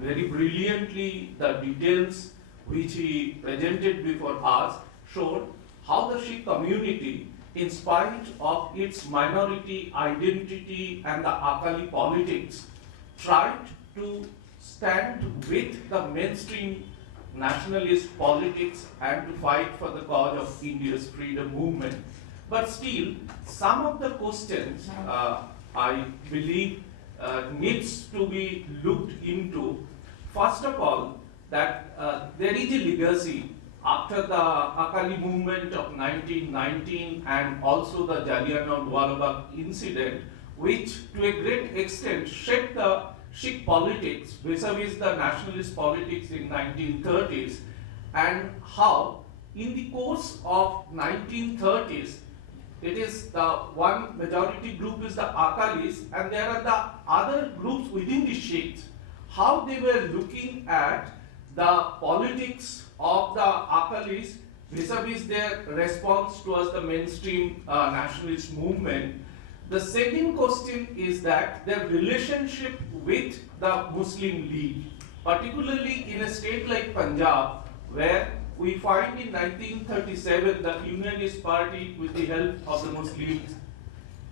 very brilliantly the details which he presented before us showed how the Sikh community, in spite of its minority identity and the Akali politics, tried to stand with the mainstream nationalist politics and to fight for the cause of India's freedom movement. But still, some of the questions I believe needs to be looked into. First of all, that there is a legacy after the Akali movement of 1919 and also the Jallianwala Bagh incident, which to a great extent shaped the Sikh politics vis-a-vis the nationalist politics in 1930s, and how in the course of 1930s it is the one majority group is the Akalis and there are the other groups within the Sikhs, how they were looking at the politics of the Akalis vis-a-vis their response towards the mainstream nationalist movement. The second question is that their relationship with the Muslim League, particularly in a state like Punjab, where we find in 1937 the Unionist Party with the help of the Muslims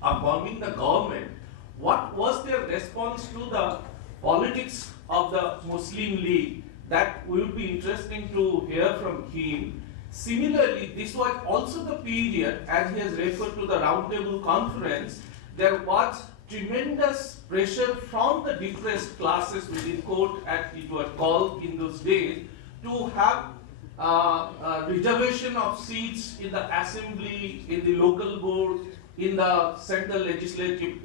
are forming the government. What was their response to the politics of the Muslim League? That will be interesting to hear from him. Similarly, this was also the period, as he has referred to the Roundtable Conference, there was tremendous pressure from the depressed classes within court, as it was called in those days, to have a reservation of seats in the assembly, in the local board, in the central legislative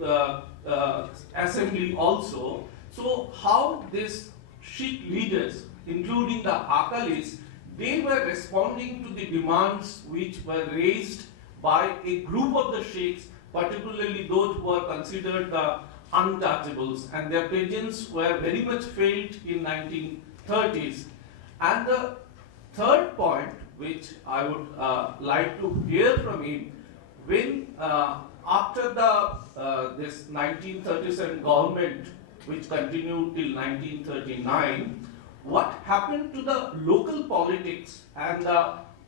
assembly also. So how these Sikh leaders, including the Akalis, they were responding to the demands which were raised by a group of the Sikhs, particularly those who are considered the untouchables, and their presence were very much felt in 1930s. And the third point, which I would like to hear from him, when after the this 1937 government, which continued till 1939, what happened to the local politics and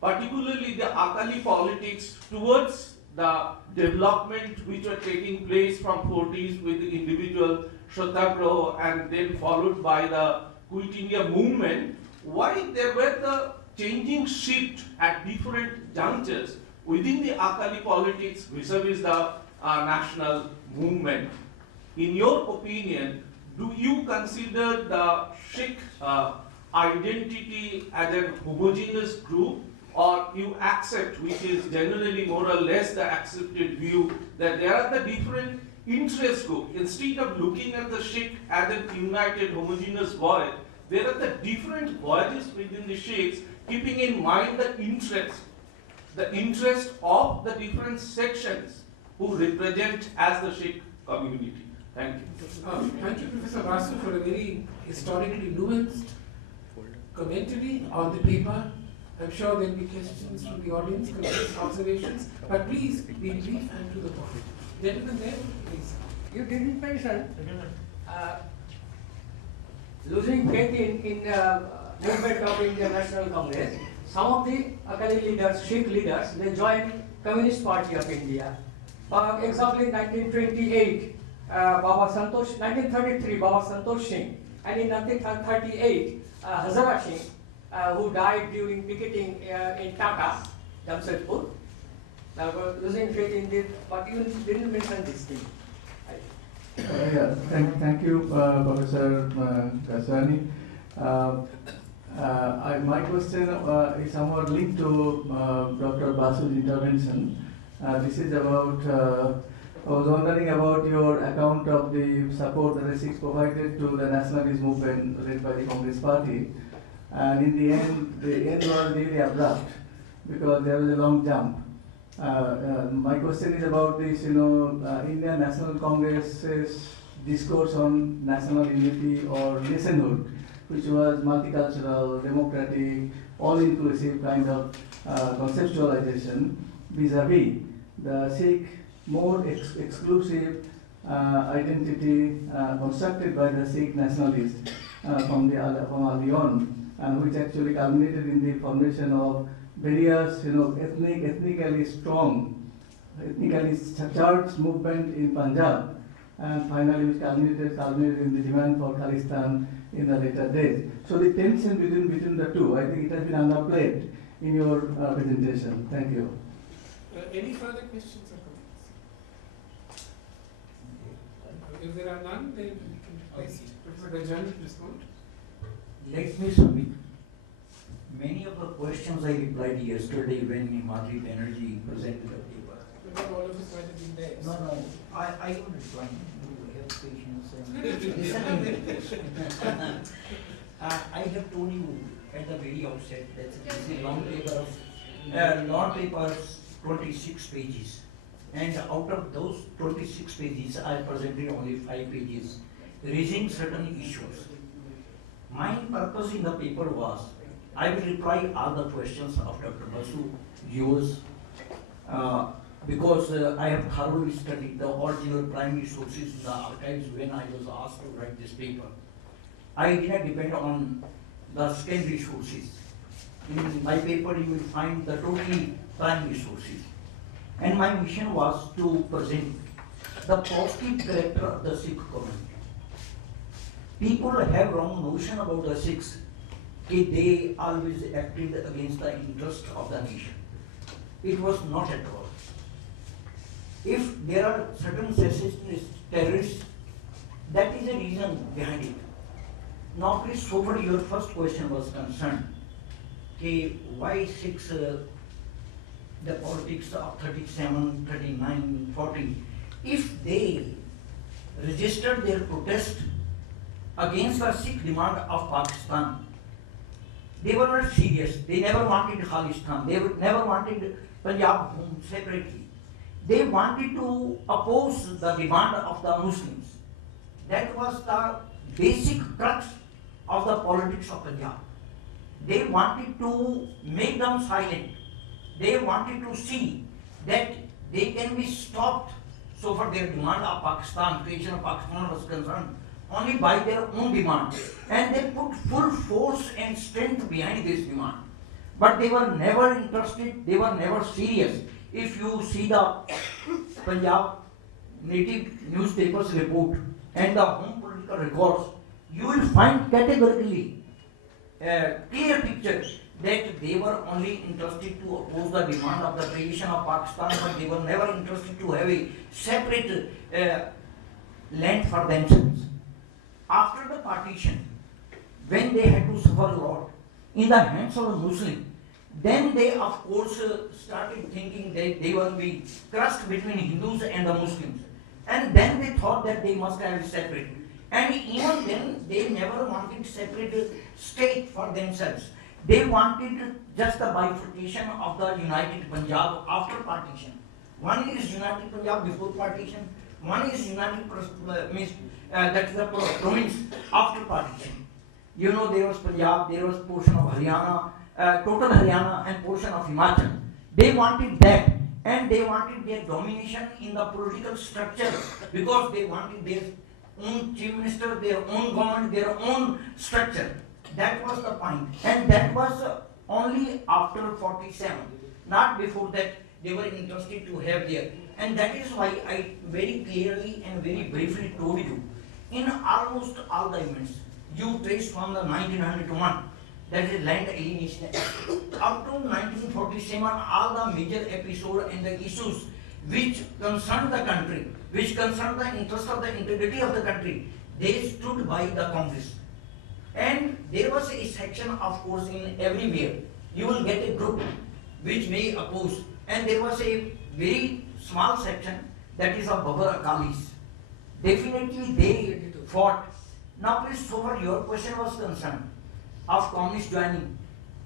particularly the Akali politics towards the development which were taking place from 40s with the individual Satyagraha and then followed by the Quit India movement? Why there were the changing shift at different junctures within the Akali politics vis-a-vis the national movement? In your opinion, do you consider the Sikh identity as a homogeneous group, or you accept, which is generally more or less the accepted view, that there are the different interest groups? Instead of looking at the Sikh as a united homogeneous void, there are the different voices within the Sikhs, keeping in mind the interest of the different sections who represent as the Sikh community. Thank you. Thank you, Professor Vasu, for a very historically nuanced commentary on the paper. I'm sure there will be questions from the audience, comments, observations, but please be brief and to the point. Gentlemen there, please. You didn't mention losing faith in movement of Indian National Congress. Some of the Akali leaders, Sikh leaders, they joined Communist Party of India. For example, in 1928, Baba Santosh, 1933, Baba Santosh Singh, and in 1938, Hazara Singh, who died during picketing in Tata, Jamshedpur. Losing faith in this, but you didn't mention this thing. Thank you, Professor Kasani. My question is somewhat linked to Dr. Basu's intervention. This is about, I was wondering about your account of the support that the Sikhs provided to the nationalist movement led by the Congress Party. And in the end was really abrupt because there was a long jump. My question is about this, Indian National Congress's discourse on national unity or nationhood, which was multicultural, democratic, all-inclusive kind of conceptualization vis-a-vis the Sikh more exclusive identity constructed by the Sikh nationalists. from early on, and which actually culminated in the formation of various, ethnically strong, ethnically charged movement in Punjab, and finally which culminated in the demand for Khalistan in the later days. So the tension between the two, I think it has been underplayed in your presentation. Thank you. Any further questions or comments? If there are none, then we can request Professor Gajani to respond. Let me submit. Many of the questions I replied yesterday when Himati Banerjee presented the paper. But not all of us might have been there. No, I will reply. You have patience and listen. I have told you at the very outset that this is a long paper of long papers, 26 pages. And out of those 26 pages, I presented only 5 pages, raising certain issues. My purpose in the paper was, I will reply all the questions of Dr. Basu, yours, because I have thoroughly studied the original primary sources in the archives when I was asked to write this paper. I did not depend on the secondary sources. In my paper, you will find the totally primary sources. And my mission was to present the positive character of the Sikh community. People have wrong notion about the Sikhs, that they always acted against the interest of the nation. It was not at all. If there are certain secessionists, terrorists, that is a reason behind it. Now please, so far your first question was concerned, why Sikhs, the politics of 37, 39, 40, if they registered their protest against the Sikh demand of Pakistan, they were not serious. They never wanted Khalistan. They never wanted Punjab separately. They wanted to oppose the demand of the Muslims. That was the basic crux of the politics of Punjab. They wanted to make them silent. They wanted to see that they can be stopped. So for their demand of Pakistan, creation of Pakistan was concerned, only by their own demand. And they put full force and strength behind this demand. But they were never interested, they were never serious. If you see the Punjab native newspapers report and the home political records, you will find categorically a clear picture that they were only interested to oppose the demand of the creation of Pakistan, but they were never interested to have a separate land for themselves. After the partition, when they had to suffer a lot in the hands of the Muslim, then they of course started thinking that they will be crushed between Hindus and the Muslims. And then they thought that they must have separate. And even then, they never wanted separate state for themselves. They wanted just the bifurcation of the United Punjab after partition. One is United Punjab before partition, one is United that is the province after partition. You know, there was Punjab, there was portion of Haryana, total Haryana and portion of Himachal. They wanted that, and they wanted their domination in the political structure because they wanted their own chief minister, their own government, their own structure. That was the point. And that was only after 47. Not before that they were interested to have their. And that is why I very clearly and very briefly told you, in almost all the events, you trace from the 1901, that is Land Alienation Act, up to 1947, all the major episodes and the issues which concern the country, which concern the interest of the integrity of the country, they stood by the Congress. And there was a section, of course, in everywhere. You will get a group which may oppose. And there was a very small section that is of Babar Akalis. Definitely they fought. Now please, so far your question was concerned of communist joining.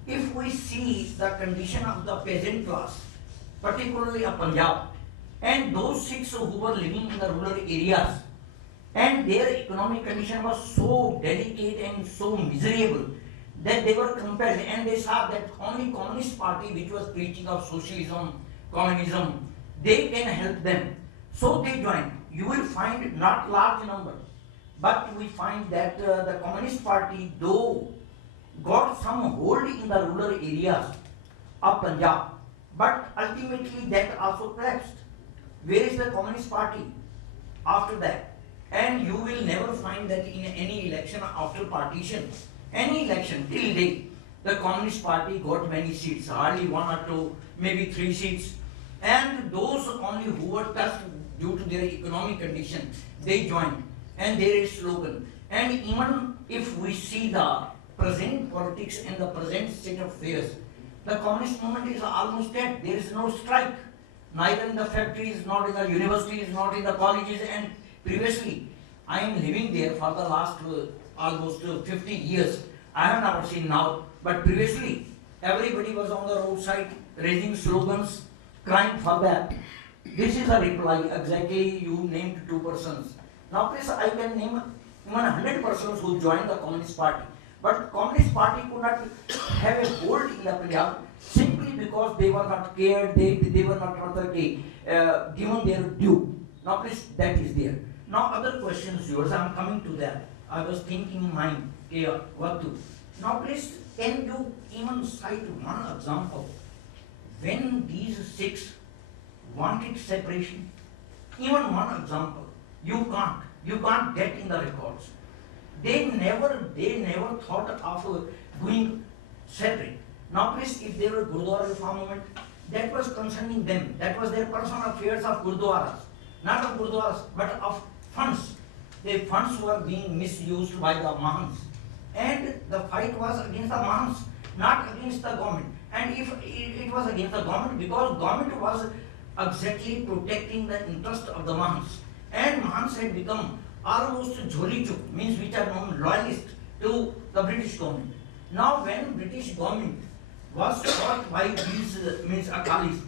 If we see the condition of the peasant class, particularly of Punjab, and those Sikhs who were living in the rural areas, and their economic condition was so delicate and so miserable that they were compelled, and they saw that only Communist Party, which was preaching of socialism, communism, they can help them. So they joined. You will find not large number, But we find that the Communist Party, though got some hold in the rural areas of Punjab, but ultimately that also collapsed. Where is the Communist Party after that? And you will never find that in any election after partition, any election till date, the Communist Party got many seats, hardly 1 or 2, maybe 3 seats. And those only who were touched due to their economic condition, they joined. And there is slogan. And even if we see the present politics and the present state of affairs, the communist movement is almost dead. There is no strike, neither in the factories, not in the universities, not in the colleges. And previously, I am living there for the last almost 50 years. I have never seen now, but previously, everybody was on the roadside raising slogans, crying for that. This is a reply, exactly you named 2 persons. Now please, I can name even 100 persons who joined the Communist Party. But Communist Party could not have a hold in the Punjab simply because they were not cared, they were not given their due. Now please, that is there. Now other questions yours, I am coming to that. I was thinking mine, what to. Now please, can you even cite one example when these 6 wanted separation? Even one example. You can't get in the records. They never thought of doing separate. Now please, if they were Gurdwara reform movement, that was concerning them. That was their personal affairs of Gurdwaras. Not of Gurdwaras, but of funds. The funds were being misused by the Mahants. And the fight was against the Mahants, not against the government. And if it was against the government, because government was exactly protecting the interest of the Mahants. And Mahants had become almost Jholi Chuk, means which are known loyalist to the British government. Now when British government was fought by these means Akalis,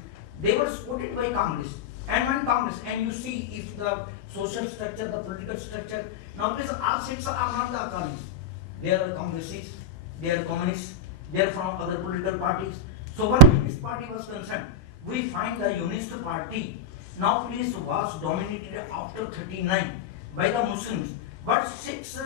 they were supported by Congress. And when Congress, and you see if the social structure, the political structure, now please, all 6 are not the Akalis. They are Congressists, they are communists, they are from other political parties. So when Unionist Party was concerned, we find the Unionist Party now please was dominated after 39 by the Muslims. But 6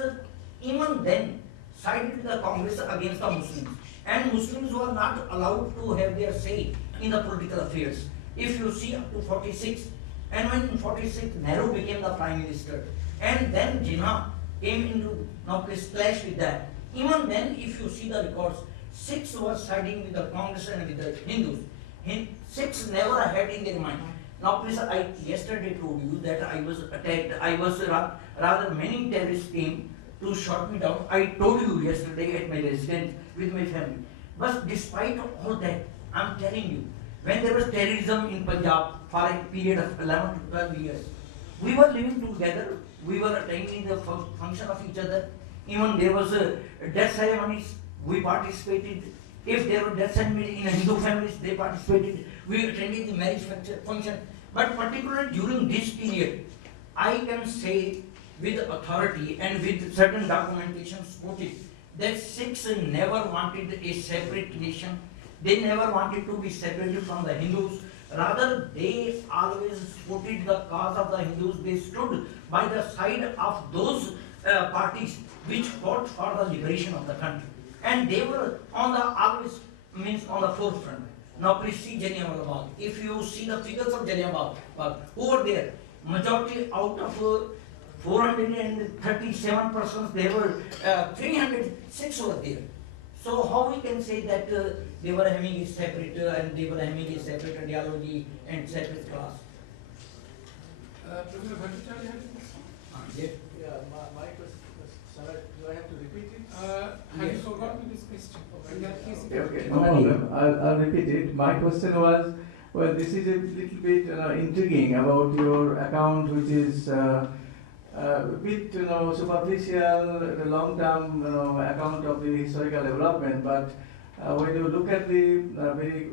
even then sided with the Congress against the Muslims. And Muslims were not allowed to have their say in the political affairs. If you see up to 46, and when in 46 Nehru became the Prime Minister, and then Jinnah came into now please clash with that. Even then, if you see the records, 6 was siding with the Congress and with the Hindus. 6 never had in their mind. Now please, I yesterday told you that I was attacked. I was rather many terrorists came to shut me down. I told you yesterday at my residence with my family. But despite all that, I'm telling you, when there was terrorism in Punjab for a period of 11 to 12 years, we were living together. We were attending the function of each other. Even there was death ceremonies, we participated. If there were death ceremonies in Hindu families, they participated. We attended the marriage function. But particularly during this period, I can say with authority and with certain documentation supported that 6 never wanted a separate nation. They never wanted to be separated from the Hindus. Rather, they always supported the cause of the Hindus. They stood by the side of those parties which fought for the liberation of the country. And they were on the always means on the forefront. Now please see Jallianwala Bagh. If you see the figures of Jallianwala Bagh, who were there? Majority out of 437 persons, there were 306 were there. So how we can say that they were having a separate and they were having a separate ideology and separate class? Professor Bhattacharya had a question? Yes. Yeah, my question, sir, do I have to repeat it? Have you forgotten this question? In that case, Okay, no problem. I'll repeat it. My question was, well, this is a little bit intriguing about your account, which is a bit, superficial, the long-term account of the historical development. But when you look at the very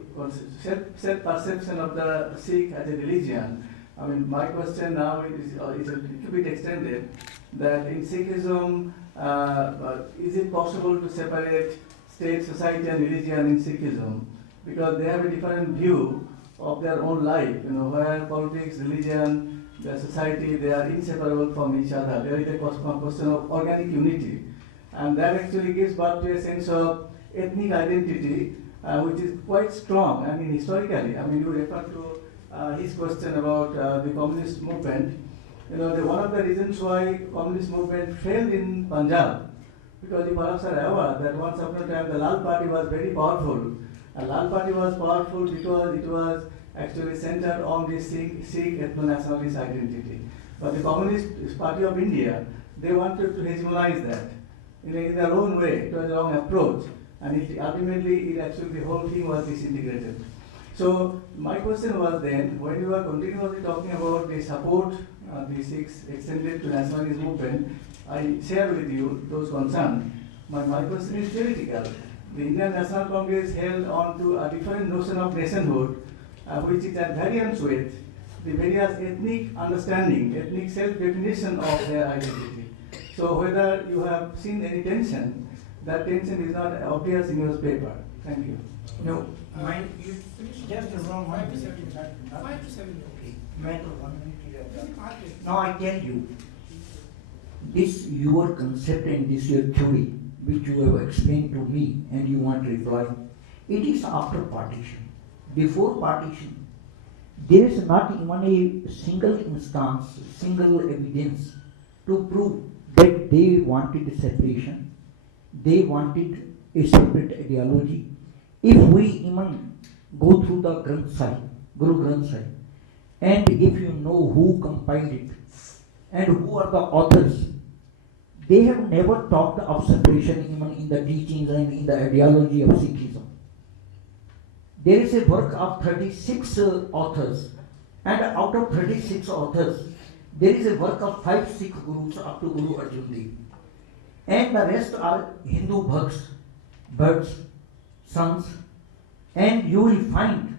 self-perception of the Sikh as a religion, I mean, my question now is a little bit extended. That in Sikhism, is it possible to separate state, society, and religion in Sikhism? Because they have a different view of their own life, where politics, religion, the society, they are inseparable from each other. There is a question of organic unity. And that actually gives birth to a sense of ethnic identity, which is quite strong. I mean, historically, I mean, you refer to his question about the communist movement. You know, one of the reasons why communist movement failed in Punjab, because you perhaps are aware that once upon a time the Lal Party was very powerful. And Lal Party was powerful because it was actually centered on the Sikh ethno-nationalist identity. But the Communist Party of India, they wanted to hegemonize that in their own way. It was a wrong approach, and ultimately, the whole thing was disintegrated. So my question was then, when you were continuously talking about the support the Sikhs extended to nationalist movement, I share with you those concerns. My question is theoretical. The Indian National Congress held on to a different notion of nationhood, which is at variance with the various ethnic understanding, ethnic self-definition of their identity. So whether you have seen any tension, that tension is not obvious in your paper. Thank you. No, You finished just around 5 to 7 minutes. 5 to 7 minutes. okay, matter 1 minute. Very partly. Now I tell you, this your concept and this your theory, which you have explained to me and you want reply, it is after partition. Before partition, there is not even a single instance, single evidence to prove that they wanted separation, they wanted a separate ideology. If we even go through the Granth Sahib, Guru Granth Sahib, and if you know who compiled it and who are the authors, they have never talked of separation even in the teachings and in the ideology of Sikhism. There is a work of 36 authors, and out of 36 authors, there is a work of 5 Sikh Gurus up to Guru Arjan Dev. And the rest are Hindu bhakts, birds, sons, and you will find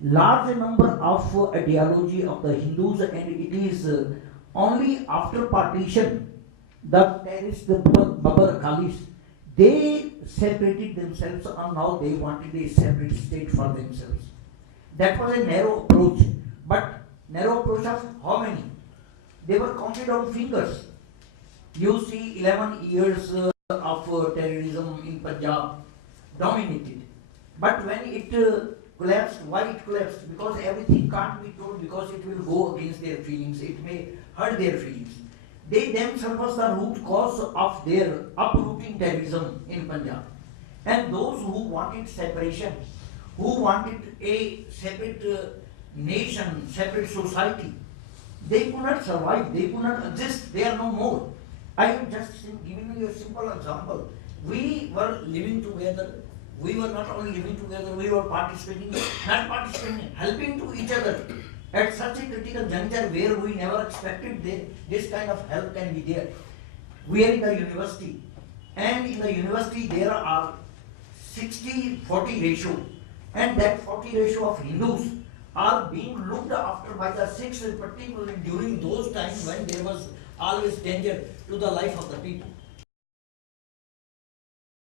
large number of ideology of the Hindus, and it is only after partition, the terrorists, the Babar Khalis, they separated themselves and now they wanted a separate state for themselves. That was a narrow approach, but narrow approach of how many? They were counted on fingers. You see 11 years of terrorism in Punjab dominated. But when it collapsed, why it collapsed? Because everything can't be told, because it will go against their feelings, it may hurt their feelings. They themselves was the root cause of their uprooting terrorism in Punjab. And those who wanted separation, who wanted a separate nation, separate society, they could not survive, they could not exist, they are no more. I am just giving you a simple example. We were living together. We were not only living together, we were participating, not participating, helping to each other at such a critical juncture where we never expected this kind of help can be there. We are in the university, and in the university there are 60-40 ratio, and that 40 ratio of Hindus are being looked after by the Sikhs, particularly during those times when there was always danger to the life of the people.